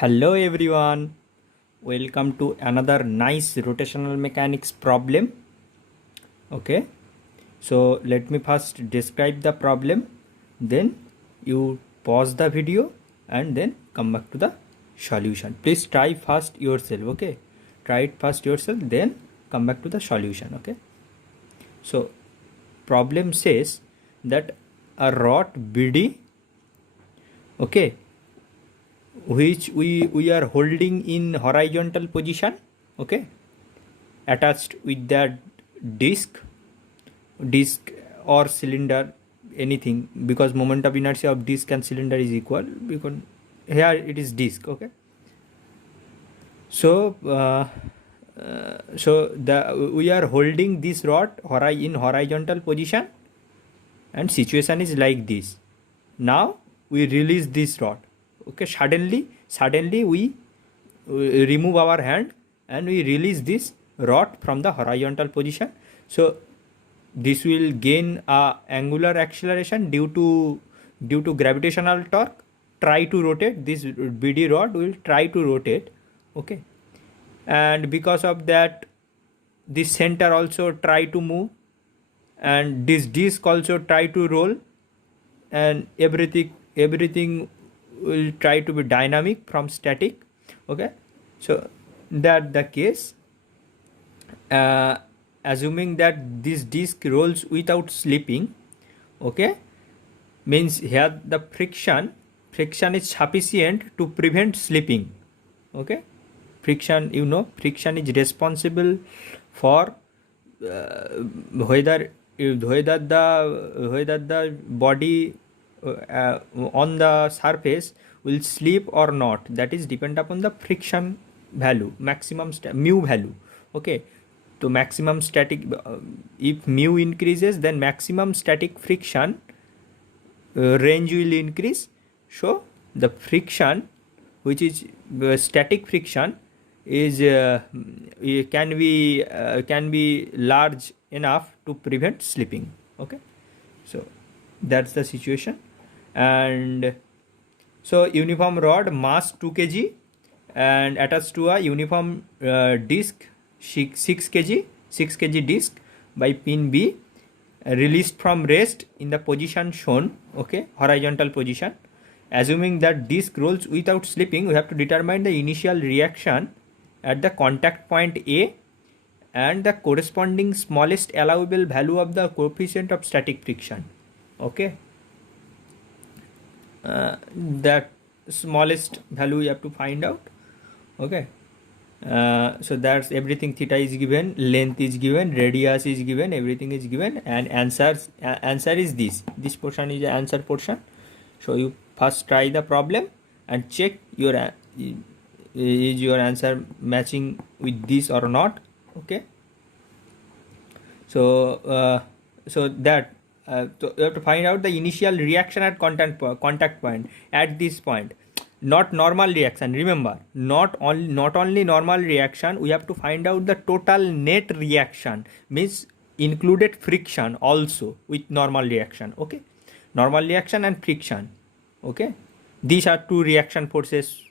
Hello everyone, welcome to another nice rotational mechanics problem. Okay, so let me first describe the problem, then you pause the video and then come back to the solution. Please try first yourself, okay? Try it first yourself, then come back to the solution, okay? So, problem says that a rod BD, okay, which we are holding in horizontal position, okay, attached with that disc or cylinder, anything, because moment of inertia of disc and cylinder is equal, because here it is disc, okay. So we are holding this rod in horizontal position, and situation is like this. Now we release this rod, okay. Suddenly we remove our hand and we release this rod from the horizontal position. So this will gain a angular acceleration due to gravitational torque. Try to rotate this BD rod, will try to rotate, okay. And because of that, this center also try to move, and this disc also try to roll, and everything will try to be dynamic from static, okay. So that the case, assuming that this disc rolls without slipping, okay, means here the friction is sufficient to prevent slipping, okay. Friction is responsible for whether the body on the surface will slip or not. That is depend upon the friction value, maximum mu value, okay. So maximum static, if mu increases, then maximum static friction range will increase. So the friction, which is static friction, is can be large enough to prevent slipping, okay. So that's the situation. And so uniform rod, mass 2 kg, and attached to a uniform disc 6 kg disc by pin B, released from rest in the position shown, okay, horizontal position. Assuming that disc rolls without slipping, we have to determine the initial reaction at the contact point A and the corresponding smallest allowable value of the coefficient of static friction, okay. That smallest value you have to find out, okay. So that's everything. Theta is given, length is given, radius is given, everything is given, and answer is this portion is the answer portion. So you first try the problem and check is your answer matching with this or not, okay. So so you have to find out the initial reaction at contact point at this point, not normal reaction. Remember, not only normal reaction, we have to find out the total net reaction, means included friction also with normal reaction, okay. Normal reaction and friction, okay. These are two reaction forces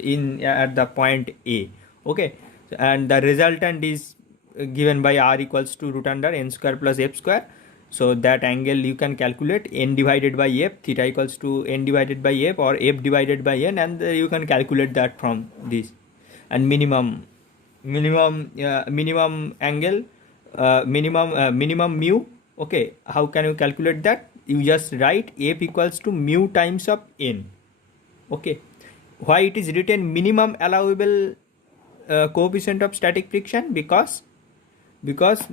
in at the point A, okay. And the resultant is given by R equals to root under n square plus f square. So that angle you can calculate, n divided by f, theta equals to n divided by f or f divided by n, and you can calculate that from this. And minimum angle, minimum mu, okay. How can you calculate that? You just write f equals to mu times of n, okay. Why it is written minimum allowable coefficient of static friction? Because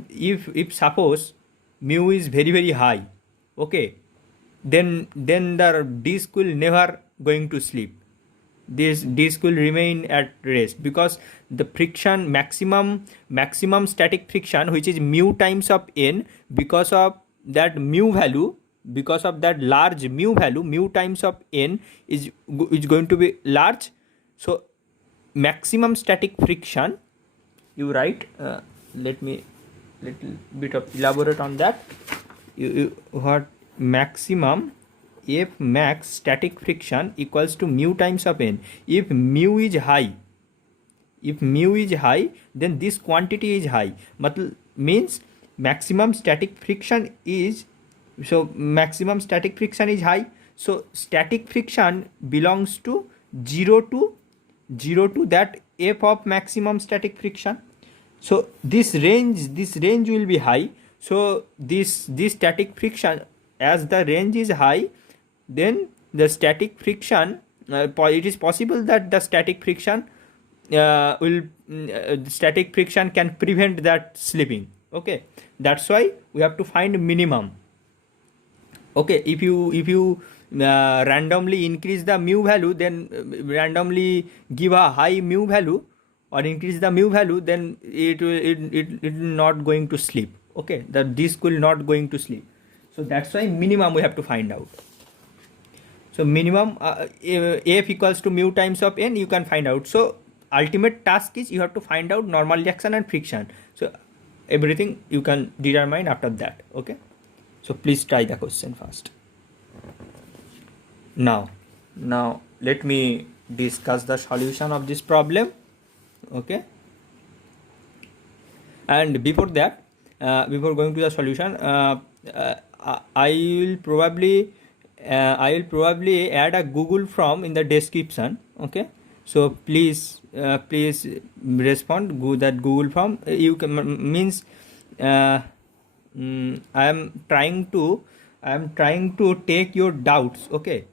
if suppose mu is very high, okay, then the disc will never going to slip. This disc will remain at rest, because the friction maximum static friction, which is mu times of n, because of that mu value, because of that large mu value, mu times of n is going to be large. So maximum static friction, you write, let me little bit of elaborate on that. What maximum F max static friction equals to mu times of n. If mu is high, then this quantity is high. Means maximum static friction is, so maximum static friction is high. So static friction belongs to 0 to that F of maximum static friction. So this range will be high. So this static friction, as the range is high, then the static friction, it is possible that the static friction static friction can prevent that slipping. Okay, that's why we have to find minimum. Okay, if you randomly increase the mu value, then randomly give a high mu value or increase the mu value, then it not going to slip. Okay, that disk will not going to slip. So that's why minimum we have to find out. So minimum F equals to mu times of n, you can find out. So ultimate task is you have to find out normal reaction and friction. So everything you can determine after that. Okay, so please try the question first. Now let me discuss the solution of this problem. Okay, and before that, before going to the solution, I will probably add a Google form in the description. Okay, so please respond that Google form. You can means I am trying to take your doubts. Okay,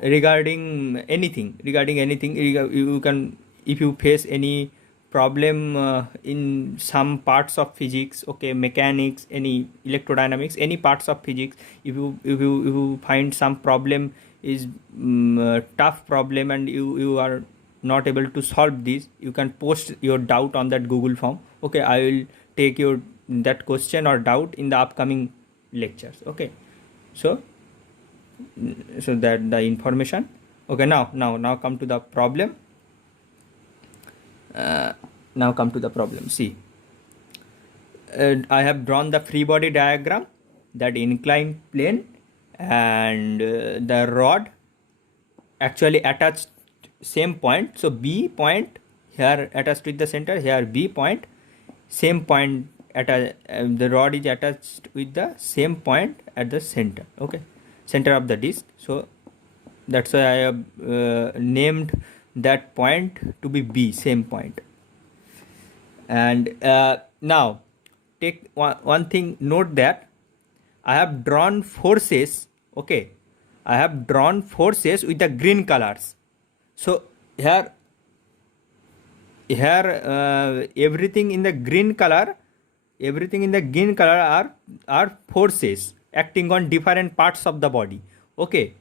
regarding anything. You can, if you face any problem in some parts of physics, okay, mechanics, any electrodynamics, any parts of physics, if you find some problem is tough problem and you are not able to solve this, you can post your doubt on that Google form. Okay, I will take your that question or doubt in the upcoming lectures. Okay, so that the information. Okay, now come to the problem. Now come to the problem. See, I have drawn the free body diagram, that inclined plane, and the rod actually attached same point. So B point here attached with the center, here B point, same point at the rod is attached with the same point at the center. Okay, center of the disc. So that's why I have named that point to be B, same point. And now take one thing, note that I have drawn forces. Okay, I have drawn forces with the green colors. So here everything in the green color are forces acting on different parts of the body. Okay,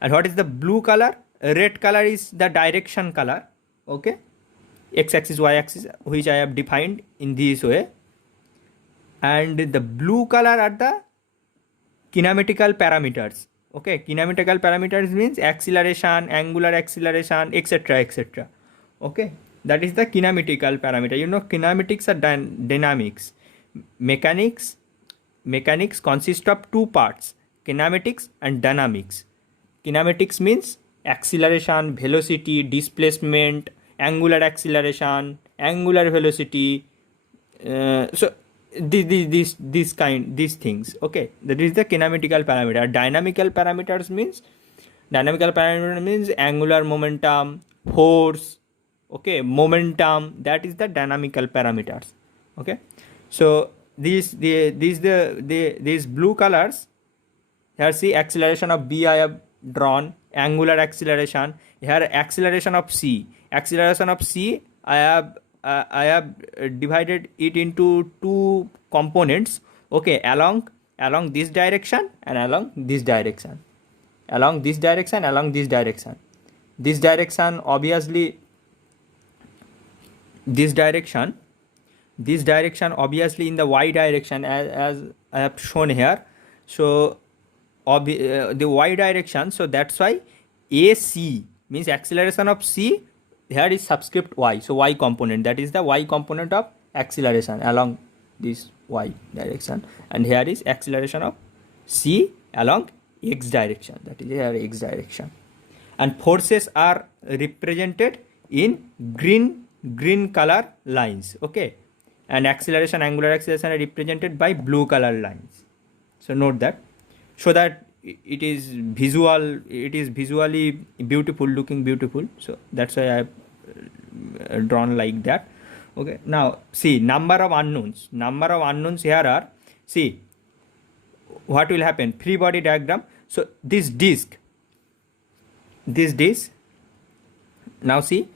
and what is the blue color? Red color is the direction color. Okay, x-axis, y-axis, which I have defined in this way, and the blue color are the kinematical parameters. Okay, kinematical parameters means acceleration, angular acceleration, etc. Okay, that is the kinematical parameter. You know, kinematics are dynamics. Mechanics consist of two parts, kinematics and dynamics. Kinematics means acceleration, velocity, displacement, angular acceleration, angular velocity. So these things. Okay, that is the kinematical parameter. Dynamical parameters means angular momentum, force. Okay, momentum. That is the dynamical parameters. Okay, so these blue colors. Here see acceleration of B I have drawn, angular acceleration. Here acceleration of C. I have divided it into two components. Okay, along this direction and along this direction. This direction obviously. This direction obviously in the y direction, as I have shown here. So the y direction. So that's why AC means acceleration of C. Here is subscript y. So y component, that is the y component of acceleration along this y direction, and here is acceleration of C along x direction, that is here x direction, and forces are represented in green color lines, okay, and acceleration, angular acceleration are represented by blue color lines. So note that, so that it is visually beautiful, looking beautiful. So that's why I have drawn like that. Okay, now see, number of unknowns here are, see what will happen, free body diagram. So this disk, now see,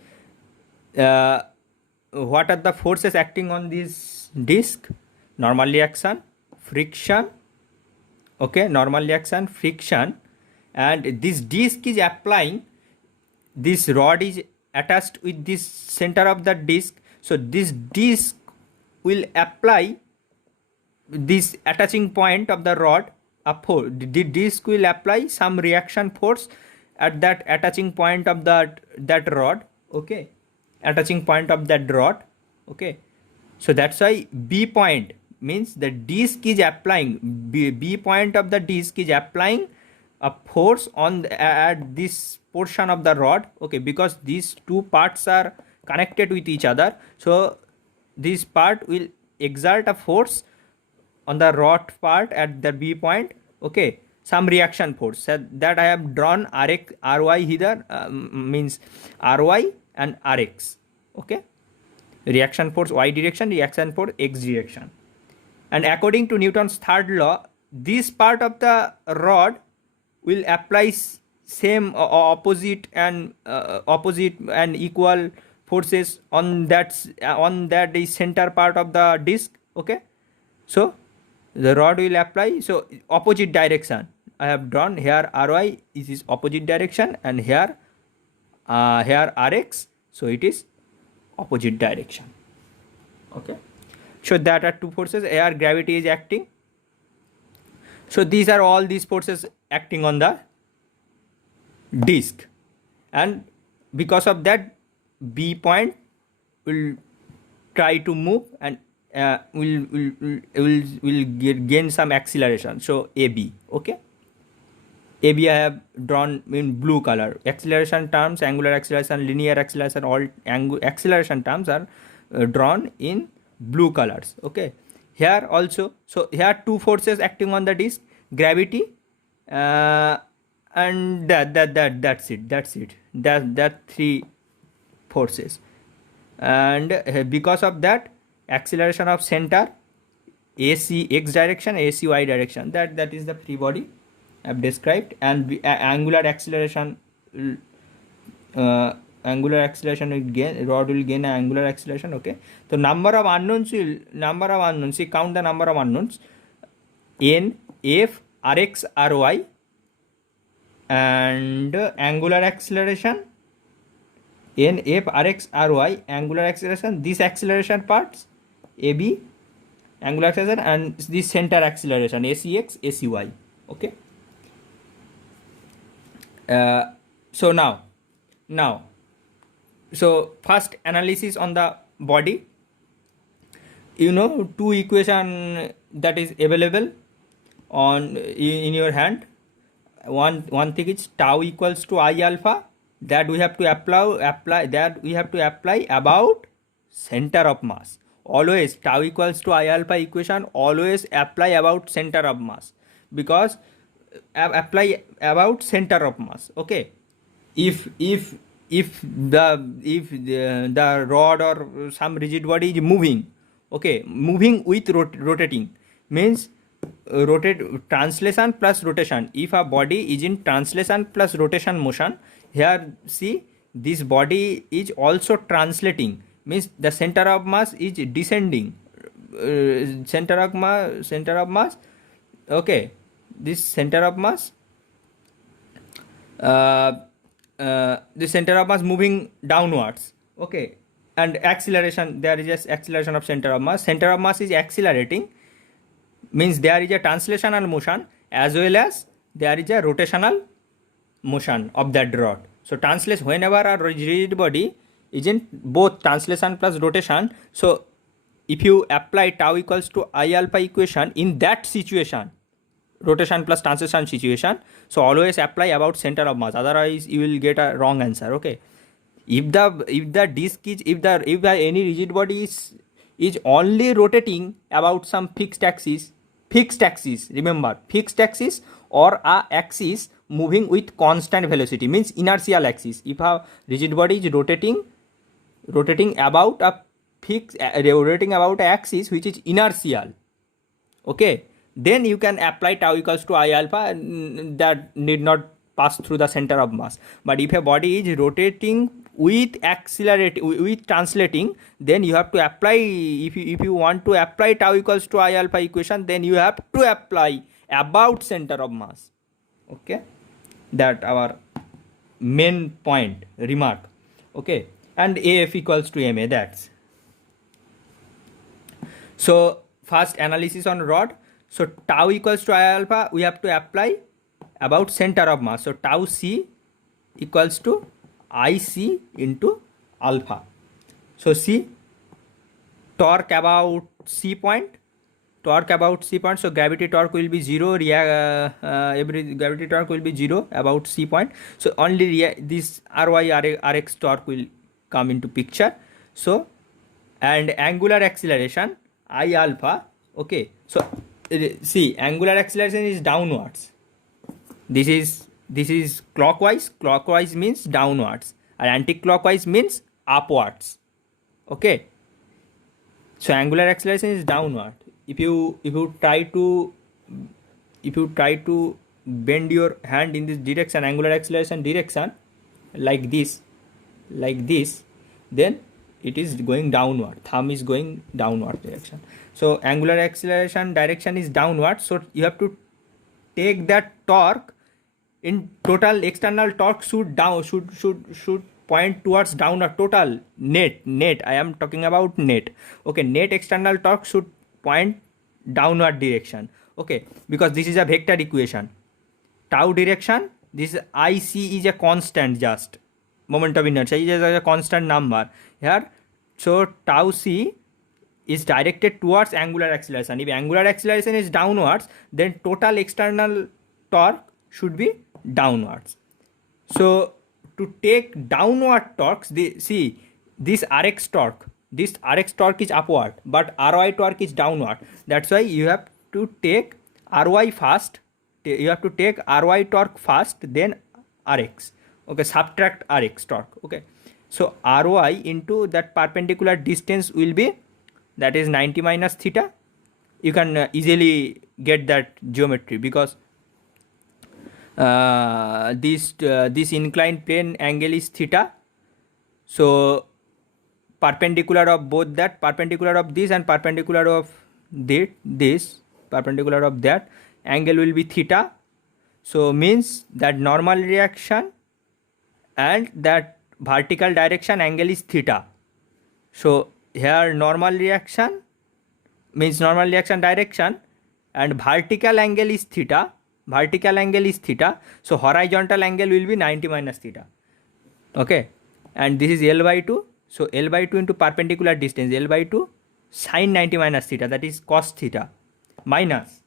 what are the forces acting on this disk? Normal reaction, friction, okay, normal reaction, friction, and this disk is applying, this rod is attached with this center of the disk. So this disk will apply this attaching point of the rod, a force. The disk will apply some reaction force at that attaching point of that rod, okay, attaching point of that rod, okay. So that's why B point means the disk is applying, B point of the disk is applying a force on at this portion of the rod, okay, because these two parts are connected with each other. So this part will exert a force on the rod part at the B point, okay, some reaction force. So that I have drawn Rx, Ry here, means Ry and Rx, okay, reaction force y direction, reaction force x direction. And according to Newton's third law, this part of the rod will apply same opposite and equal forces on that the center part of the disk, okay. So the rod will apply, so opposite direction I have drawn here. Ry is opposite direction, and here Rx, so it is opposite direction, okay. So that are two forces. Here gravity is acting. So these are all these forces acting on the disk, and because of that B point will try to move and will gain some acceleration. So AB, okay, AB I have drawn in blue color. Acceleration terms, angular acceleration, linear acceleration, all acceleration terms are drawn in blue colors, okay. Here also, so here two forces acting on the disk, gravity, and that's it, that three forces. And because of that, acceleration of center, AC x direction, AC y direction, that is the free body I have described. And angular acceleration will gain, rod will gain angular acceleration, okay. So number of unknowns, see, count the number of unknowns, N, F, Rx, Ry, and angular acceleration, N, F, Rx, Ry, angular acceleration, this acceleration parts, AB, angular acceleration, and this center acceleration, ACX, ACY, okay. So now, so first analysis on the body, you know, two equation that is available on in your hand. One thing is tau equals to I alpha, that we have to apply about center of mass. Always tau equals to I alpha equation, always apply about center of mass, because apply about center of mass, okay. If the rod or some rigid body is moving, okay, moving with rotating, means translation plus rotation. If a body is in translation plus rotation motion, here see, this body is also translating, means the center of mass is descending, center of mass, okay, this center of mass, the center of mass moving downwards, okay. And acceleration, there is just acceleration of center of mass is accelerating, means there is a translational motion as well as there is a rotational motion of that rod. So translation, whenever a rigid body is in both translation plus rotation, so if you apply tau equals to I alpha equation in that situation, rotation plus translation situation. So always apply about center of mass, otherwise you will get a wrong answer. Okay, if the disk is, if the any rigid body is only rotating about some fixed axis, remember, fixed axis or a axis moving with constant velocity, means inertial axis. If a rigid body is rotating about a rotating about a axis which is inertial, okay, then you can apply tau equals to I alpha, that need not pass through the center of mass. But if a body is rotating with accelerating, with translating, then you have to apply, if you want to apply tau equals to I alpha equation, then you have to apply about center of mass. Okay, that our main point remark. Okay, and AF equals to MA, that's. So first analysis on rod. So tau equals to I alpha, we have to apply about center of mass. So tau C equals to IC into alpha. So C, torque about C point, so gravity torque will be 0, every gravity torque will be 0 about C point. So only this Ry Rx torque will come into picture. So, and angular acceleration I alpha. Okay, so see, angular acceleration is downwards. This is clockwise means downwards, and anti-clockwise means upwards. Okay, so angular acceleration is downward. If you try to bend your hand in this direction, angular acceleration direction, like this, then it is going downward, thumb is going downward direction. So angular acceleration direction is downward, so you have to take that torque in total. External torque should point towards downward. Total net, I am talking about net. Okay, net external torque should point downward direction. Okay, because this is a vector equation. Tau direction, this IC is a constant, just moment of inertia is a constant number here. So tau C is directed towards angular acceleration. If angular acceleration is downwards, then total external torque should be downwards. So to take downward torques, this Rx torque is upward, but Ry torque is downward. That's why you have to take Ry first. You have to take Ry torque first, then Rx. Okay, subtract Rx torque. Okay, so Ry into that perpendicular distance will be, that is 90 minus theta. You can easily get that geometry, because this inclined plane angle is theta. So perpendicular of both that, perpendicular of this and perpendicular of this, perpendicular of that angle will be theta. So means that normal reaction and that vertical direction angle is theta. So here normal reaction means normal reaction direction, and vertical angle is theta. So horizontal angle will be 90 minus theta. Okay, and this is L by 2. So L by 2 into perpendicular distance, L by 2 sine 90 minus theta, that is cos theta, minus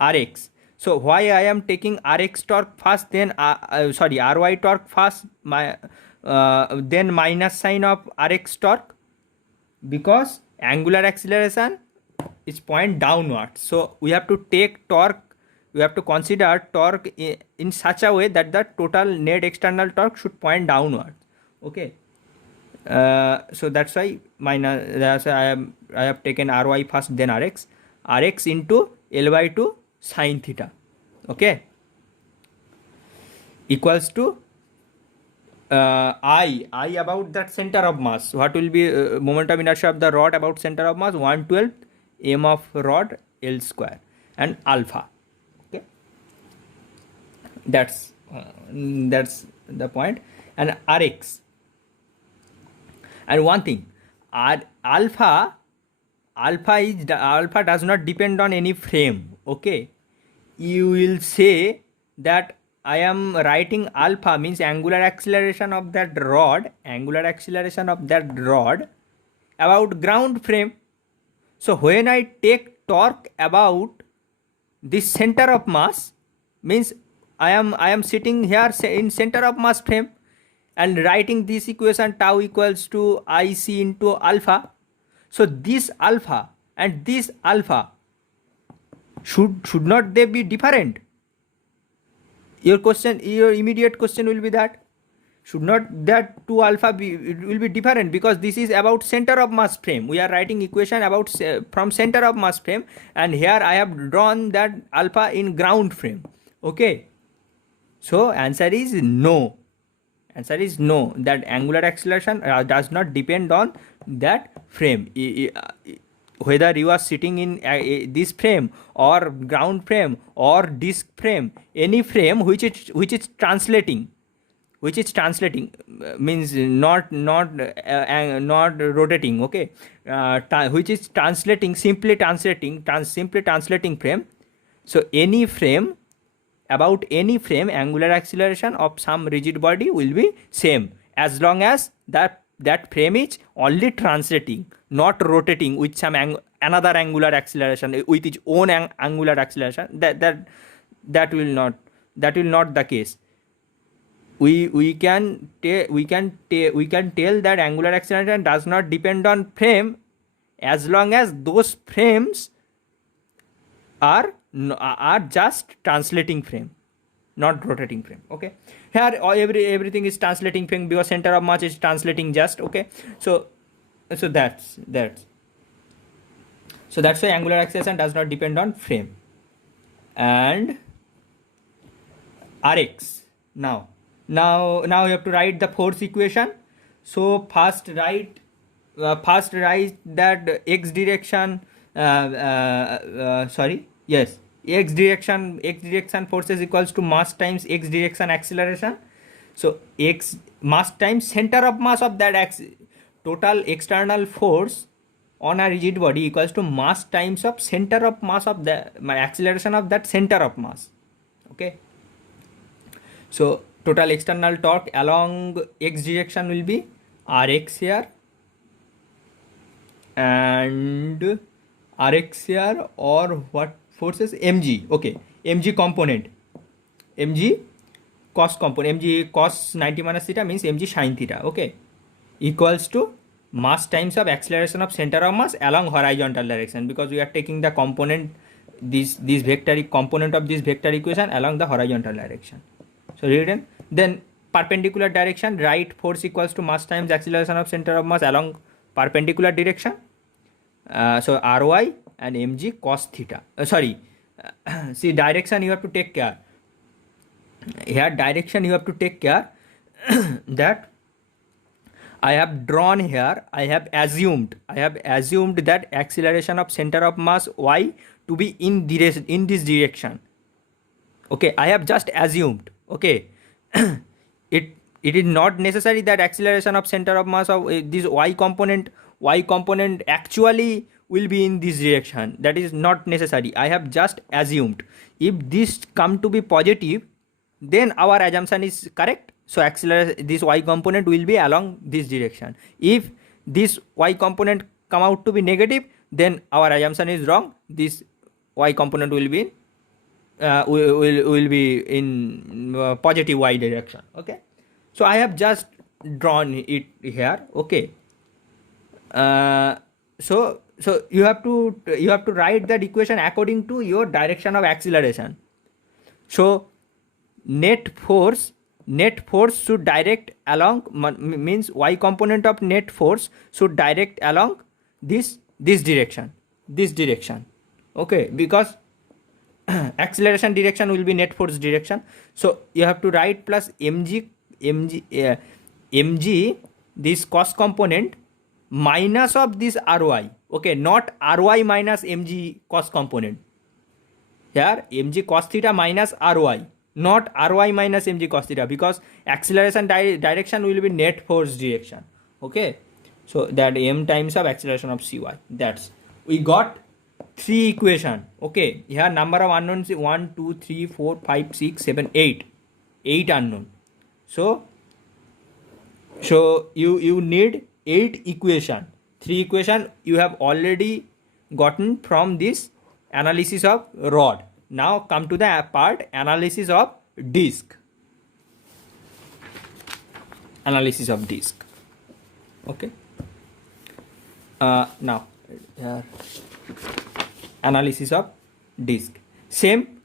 Rx. So why I am taking Rx torque first, then Ry torque first, then minus sign of Rx torque, because angular acceleration is point downward. So we have to take torque, we have to consider torque in such a way that the total net external torque should point downward. Okay, so that's why I have taken Ry first, then Rx into L by 2 sine theta. Okay, equals to I about that center of mass. What will be moment of inertia of the rod about center of mass? 1/12 m of rod L square, and alpha. Okay, that's the point. And Rx, and one thing, alpha does not depend on any frame. Okay, you will say that I am writing alpha means angular acceleration of that rod, about ground frame. So when I take torque about this center of mass means I am sitting here in center of mass frame and writing this equation tau equals to IC into alpha. So this alpha and this alpha should not they be different? Your immediate question will be that should not that 2 alpha be, it will be different, because this is about center of mass frame. We are writing equation about from center of mass frame, and here I have drawn that alpha in ground frame. Okay, so answer is no. Answer is no, that angular acceleration does not depend on that frame. Whether you are sitting in this frame or ground frame or disk frame, any frame which is translating, means not rotating, okay, which is simply translating frame. So any frame, about any frame, angular acceleration of some rigid body will be same, as long as that frame is only translating, not rotating with some another angular acceleration, with its own angular acceleration. That will not the case. We can tell that angular acceleration does not depend on frame, as long as those frames are just translating frame, not rotating frame. Okay, here everything is translating frame because center of mass is translating just. Okay, so that's why angular acceleration does not depend on frame. And Rx, now you have to write the force equation. So first write that x direction x direction forces equals to mass times x direction acceleration. So x mass times center of mass of that total external force on a rigid body equals to mass times of center of mass of the acceleration of that center of mass. Okay, so total external torque along x direction will be Rx here and Rx here, or what forces? Mg. Okay, Mg component, Mg cos component, Mg cos 90 minus theta means Mg sin theta. Okay, equals to mass times of acceleration of center of mass along horizontal direction, because we are taking the component, this vector component of this vector equation along the horizontal direction. So written, then perpendicular direction, write force equals to mass times acceleration of center of mass along perpendicular direction. So Ry and Mg cos theta. See, direction you have to take care. Here direction you have to take care that I have drawn here, I have assumed that acceleration of center of mass y to be in this direction. Okay, I have just assumed. Okay, it is not necessary that acceleration of center of mass of this y component actually will be in this direction. That is not necessary. I have just assumed. If this come to be positive, then our assumption is correct. So this y component will be along this direction. If this y component come out to be negative, then our assumption is wrong. This y component will be in positive y direction. Okay, so I have just drawn it here. Okay, so you have to write that equation according to your direction of acceleration. So net force should direct along, means y component of net force should direct along this direction. Okay, because acceleration direction will be net force direction. So you have to write plus mg this cos component minus of this Ry. Okay, not Ry minus mg cos component. Here mg cos theta minus Ry, not Ry minus mg cos theta, because acceleration direction will be net force direction. Okay, so that m times of acceleration of cy. That's, we got 3 equation. Okay, here number of unknowns 1 2 3 4 5 6 7 8 unknown. So you need 8 equation. 3 equation you have already gotten from this analysis of rod. Now come to the part analysis of disk. Analysis of disk. Okay. Now here analysis of disk. Same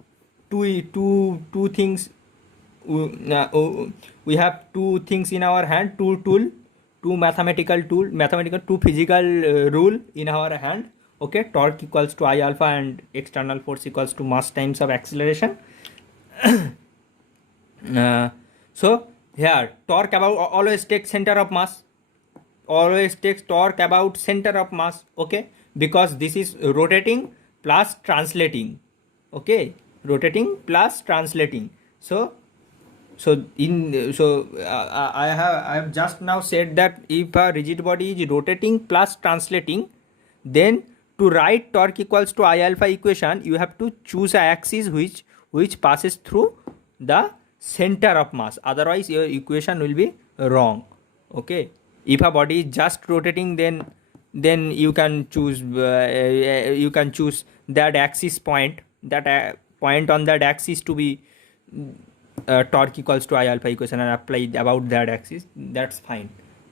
two things. We have two things in our hand. Two mathematical two physical rule in our hand. Okay, torque equals to I alpha and external force equals to mass times of acceleration. So here torque about always take center of mass. Always takes torque about center of mass. Okay, because this is rotating plus translating. Okay, rotating plus translating. So I have just now said that if a rigid body is rotating plus translating, then to write torque equals to I alpha equation, you have to choose a axis which passes through the center of mass. Otherwise, your equation will be wrong. Okay, if a body is just rotating, then you can choose that axis point, point on that axis to be torque equals to I alpha equation and apply about that axis. That's fine.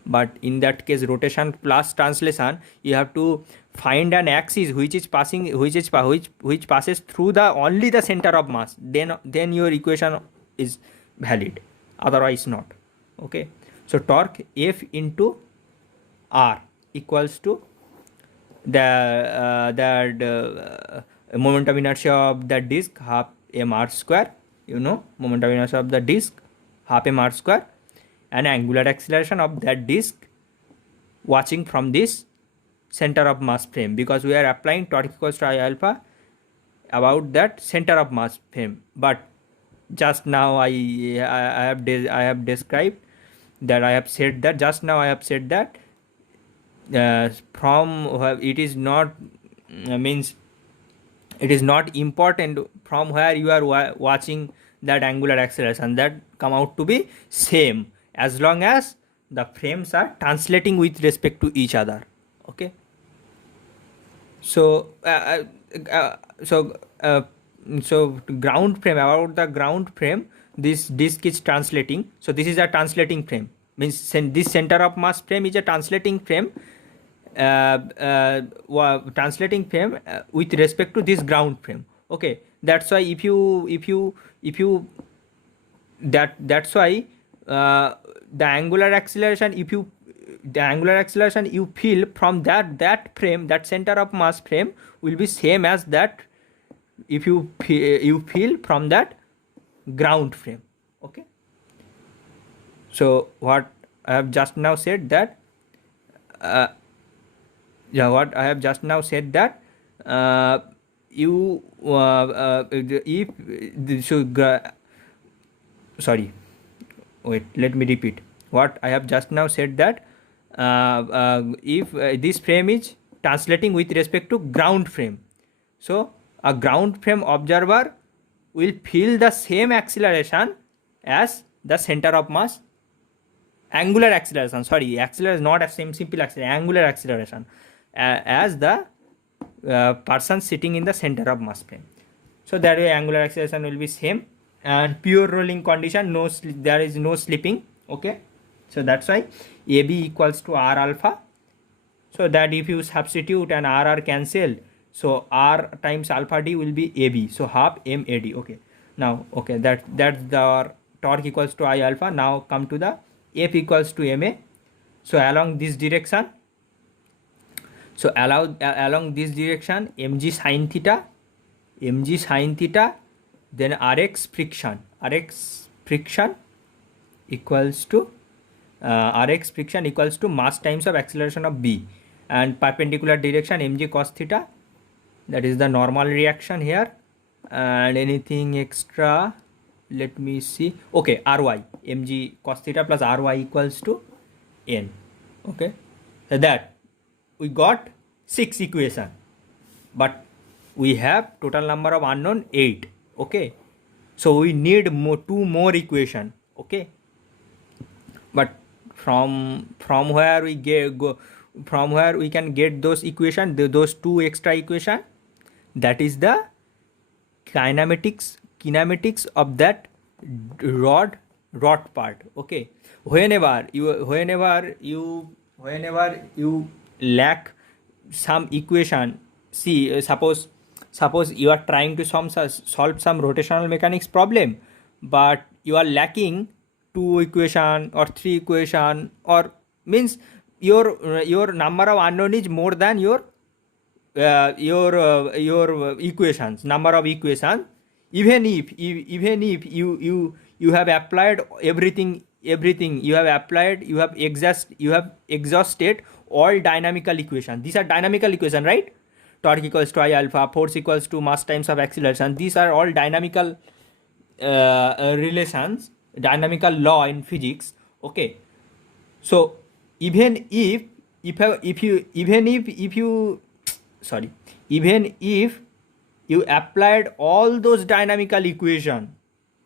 But in that case, rotation plus translation, you have to find an axis which passes through only the center of mass. Then your equation is valid. Otherwise not. Okay. So torque F into R equals to the moment of inertia of the disk, half mr square. You know, moment of inertia of the disk, half mr square, and angular acceleration of that disk watching from this center of mass frame, because we are applying torque equals to I alpha about that center of mass frame. But just now I have described that, I have said that just now I have said that from it is not means it is not important from where you are watching that angular acceleration, that come out to be same as long as the frames are translating with respect to each other. Okay. So ground frame, about the ground frame, this disk is translating. So this is a translating frame, means this center of mass frame is a translating frame, with respect to this ground frame. Okay, that's why if you that's why the angular acceleration, you feel from that frame, that center of mass frame, will be same as that if you feel from that ground frame. Okay. So what I have just now said that let me repeat what I have just now said, that if this frame is translating with respect to ground frame, so a ground frame observer will feel the same acceleration as the center of mass, angular acceleration, not a simple acceleration, angular acceleration, as the person sitting in the center of mass frame. So that way angular acceleration will be same, and pure rolling condition, there is no slipping. Okay, so that's why AB equals to R alpha. So that if you substitute and RR cancel, so R times alpha D will be AB, so half MAD. Okay, now that's the torque equals to I alpha. Now come to the F equals to MA. So along this direction, mg sin theta, then Rx friction equals to mass times of acceleration of B, and perpendicular direction mg cos theta, that is the normal reaction here. And anything extra, let me see. Okay, Ry, mg cos theta plus Ry equals to N. Okay, so that we got 6 equation, but we have total number of unknown 8. Okay, so we need 2 more equation. Okay, but from where we can get those equation, those 2 extra equation, that is the kinematics of that rod part. Okay, whenever you lack some equation, see, suppose you are trying to solve some rotational mechanics problem, but you are lacking two equation or three equation, or means your number of unknown is more than your equations, number of equations. Even if you have applied everything, you have exhausted all dynamical equations. These are dynamical equation, right? Torque equals to I alpha, force equals to mass times of acceleration. These are all dynamical relations, dynamical law in physics. Okay, so even if you applied all those dynamical equation,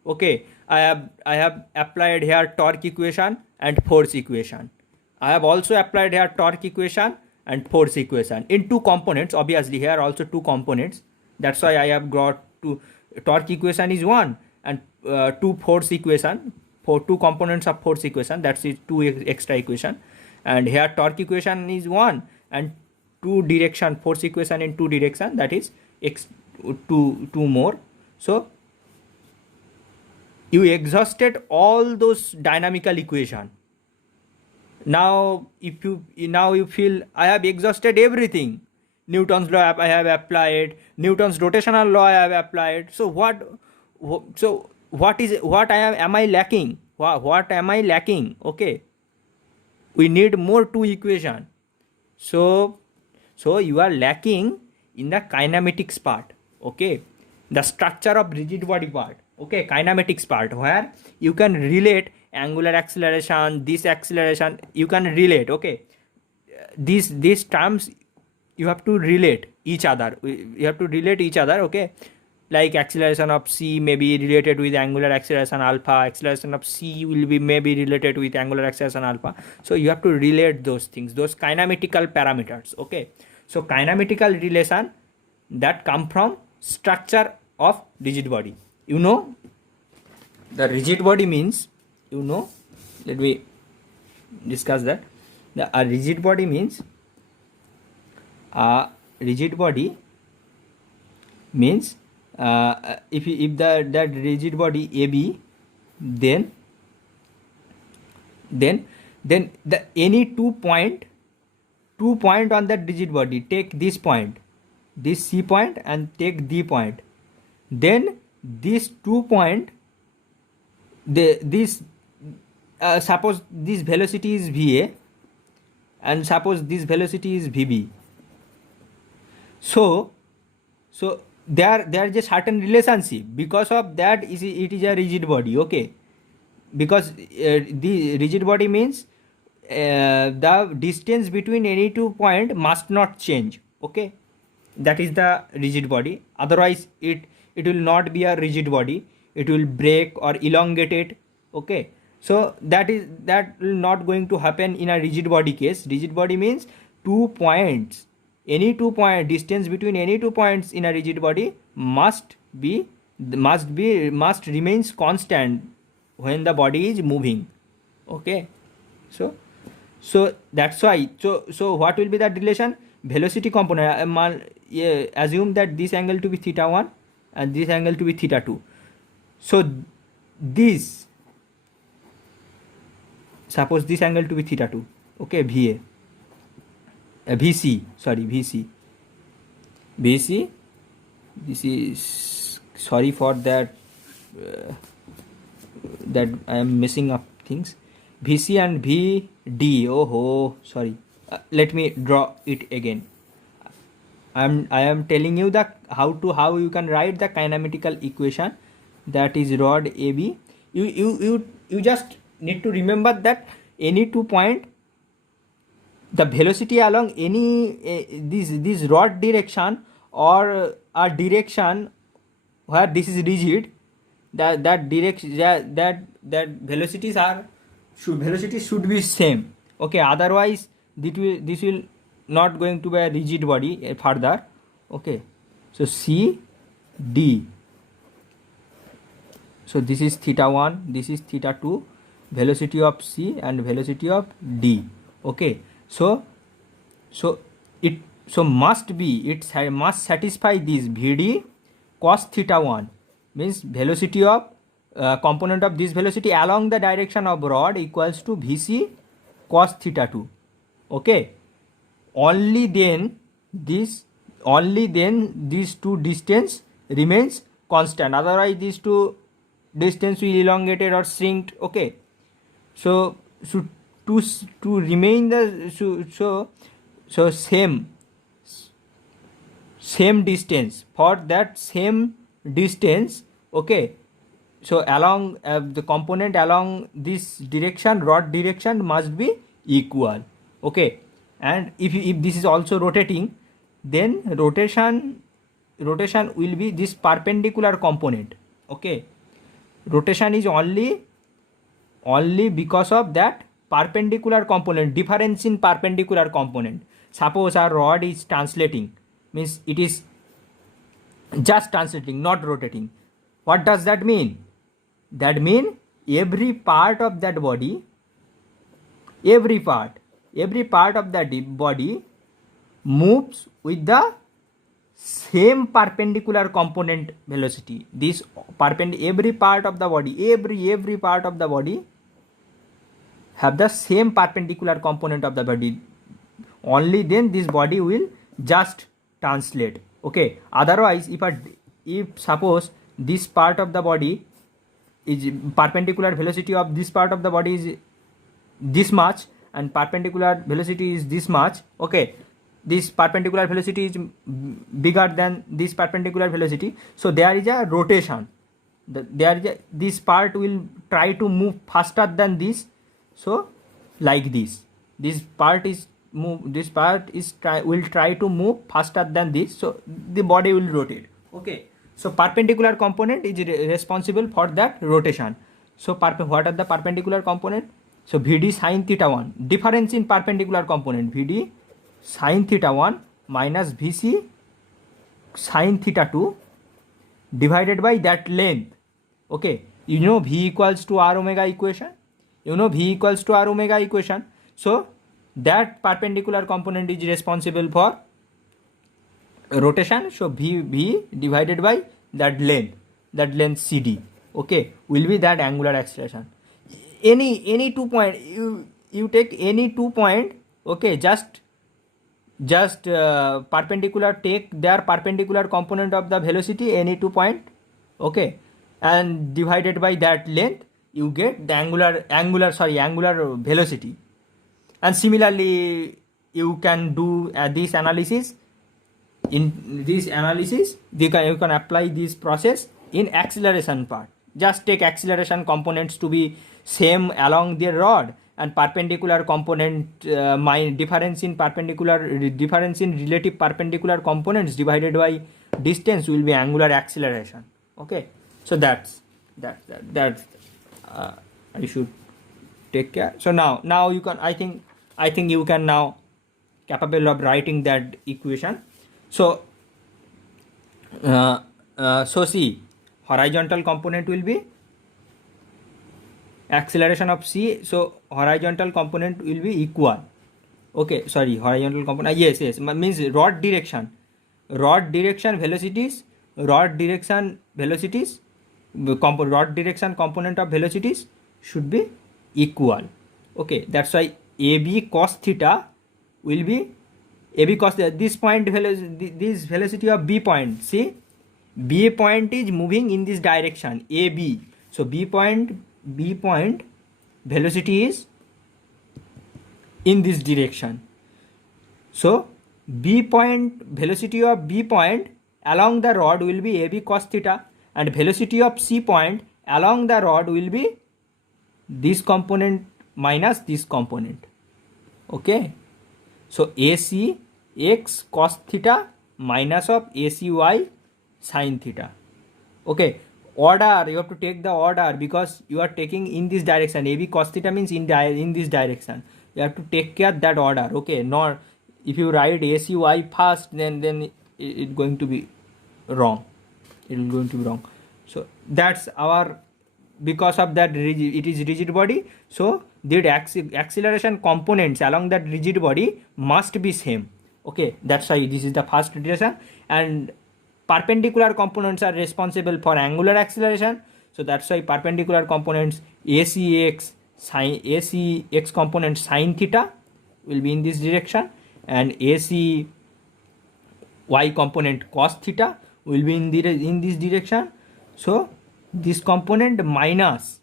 okay, I have applied here torque equation and force equation. I have also applied here torque equation and force equation in two components. Obviously here also two components, that's why I have got two. Torque equation is one, and two force equation, for two components of force equation, that's is two extra equation. And here torque equation is one, and two direction force equation in two direction, that is two more. So you exhausted all those dynamical equation. Now you feel I have exhausted everything. Newton's law I have applied, Newton's rotational law I have applied. So what am I lacking? What am I lacking? Okay, we need more two equation. So you are lacking in the kinematics part. Okay, the structure of rigid body part. Okay, kinematics part, where you can relate angular acceleration, this acceleration, you can relate. Okay, these terms you have to relate each other. Okay, like acceleration of c may be related with angular acceleration alpha, acceleration of c will be maybe related with angular acceleration alpha. So you have to relate those things, those kinematical parameters. Okay, so kinematical relation that come from structure of rigid body. The rigid body means, let me discuss that. A rigid body means if that rigid body AB, then the any 2 point on that rigid body, take this point, this C point, and take D point, then these 2 point, suppose this velocity is VA and suppose this velocity is VB. So there is a certain relationship. Because of that, it is a rigid body. Okay, because the rigid body means the distance between any 2 point must not change. Okay, that is the rigid body. Otherwise it will not be a rigid body, it will break or elongate it. Okay, so that will not going to happen in a rigid body case. Rigid body means 2 points, any 2 point, distance between any 2 points in a rigid body must remains constant when the body is moving. Okay, so that's why, so what will be that relation? Velocity component, assume that this angle to be theta 1 and this angle to be theta 2. So this, suppose this angle to be theta 2. Okay, VC, this is, sorry for that, that I am messing up things. VC and VD, sorry, let me draw it again. I am telling you that how you can write the kinematical equation, that is rod AB. You just need to remember that any 2 point, the velocity along any this rod direction or a direction where this is rigid, that direction, that velocities should be same. Okay, otherwise this will not going to be a rigid body further. Okay, so C D, So this is theta 1, this is theta 2, velocity of C and velocity of D. Okay, so it must satisfy this Vd cos theta 1, means velocity of component of this velocity along the direction of rod equals to Vc cos theta 2. Okay, only then these two distance remains constant, otherwise these two distance will elongated or shrinked. Okay, so to remain the so same distance, for that same distance. Okay, so along the component along this direction, rod direction must be equal. Okay, and if this is also rotating, then rotation will be this perpendicular component. Okay, rotation is only because of that perpendicular component, difference in perpendicular component. Suppose our rod is translating, means it is just translating, not rotating. What does that mean? That means every part of that body, every part of that body moves with the same perpendicular component velocity. This every part of the body, every part of the body have the same perpendicular component of the body. Only then this body will just translate. Okay, otherwise if suppose this part of the body is perpendicular velocity of this part of the body is this much and perpendicular velocity is this much. Okay, this perpendicular velocity is bigger than this perpendicular velocity, so there is a rotation. This part will try to move faster than this. So like this part will try to move faster than this, so the body will rotate. Okay, so perpendicular component is responsible for that rotation. So what are the perpendicular component? So Vd sin theta 1, difference in perpendicular component, Vd sin theta 1 minus Vc sin theta 2 divided by that length. Okay, you know V equals to R omega equation. So that perpendicular component is responsible for rotation. So V divided by that length CD. Okay, will be that angular acceleration. Any 2 point, you take any 2 point. Okay, just perpendicular, take their perpendicular component of the velocity, any 2 point. Okay, and divided by that length, you get the angular velocity. And similarly you can do this analysis. In this analysis you can apply this process in acceleration part. Just take acceleration components to be same along the rod, and perpendicular component difference in relative perpendicular components divided by distance will be angular acceleration. Okay, so that's I should take care. So now you can, I think you can now capable of writing that equation. So see, horizontal component will be acceleration of C, so horizontal component will be equal. Okay, sorry, horizontal component, yes, means rod direction velocities, rod direction component of velocities should be equal. Okay, that's why AB cos theta will be AB cos theta. This point this velocity of B point, see, B point is moving in this direction AB, so B point velocity is in this direction. So B point, velocity of B point along the rod will be AB cos theta, and velocity of C point along the rod will be this component minus this component. Okay, so AC x cos theta minus of ACY sin theta. Okay, order, you have to take the order because you are taking in this direction. AB cos theta means in this direction. You have to take care that order. Okay, not if you write ACY first, then it's going to be wrong. It is going to be wrong. So that's our because of that it is rigid body, so the acceleration components along that rigid body must be same. Okay, that's why this is the first relation. And perpendicular components are responsible for angular acceleration, so that's why perpendicular components ACX component sine theta will be in this direction, and ACY component cos theta will be in this direction. So this component minus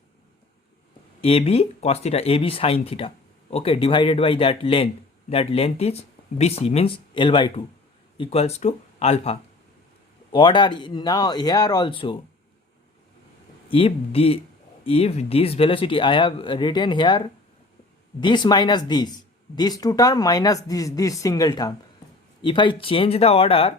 AB cos theta, AB sine theta, okay, divided by that length is BC, means L by 2 equals to alpha. Order now here also, if this velocity I have written here, this minus this two term minus this single term, if I change the order,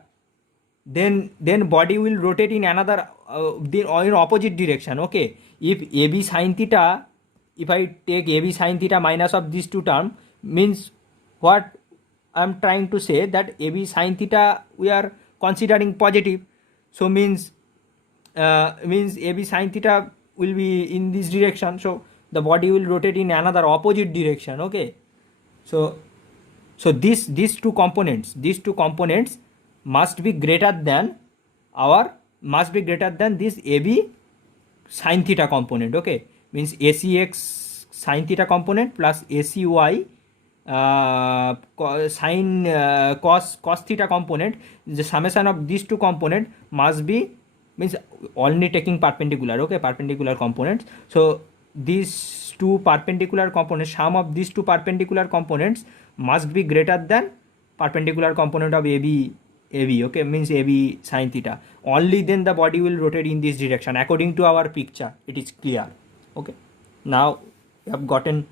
then body will rotate in another in opposite direction. Okay, if AB sine theta, if I take AB sine theta minus of these two term, means what I am trying to say, that AB sine theta we are considering positive, so means AB sine theta will be in this direction, so the body will rotate in another opposite direction. Okay, so these two components must be greater than this AB sine theta component. Okay, means ACX sine theta component plus ACY cos theta component, the summation of these two component must be, means only taking perpendicular, okay, perpendicular components. So these two perpendicular components, sum of these two perpendicular components must be greater than perpendicular component of AB, okay, means AB sine theta. Only then the body will rotate in this direction according to our picture. It is clear. Okay, now you have gotten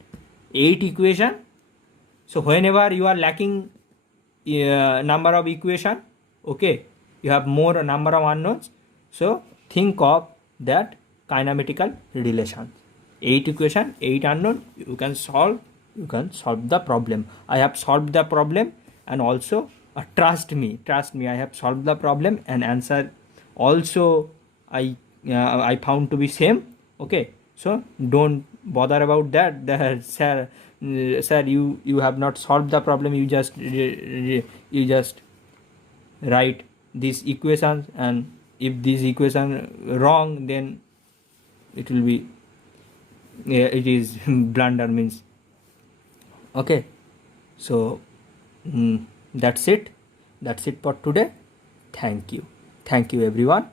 8 equation. So whenever you are lacking number of equation, okay, you have more number of unknowns, so think of that kinematical relation. 8 equation, 8 unknown, you can solve the problem. I have solved the problem, and also trust me, I have solved the problem, and answer also I found to be same. Okay, so don't bother about that. Sir, you have not solved the problem, you just write these equations, and if this equation wrong, then it will be it is blunder, means. Okay, so that's it for today. Thank you everyone.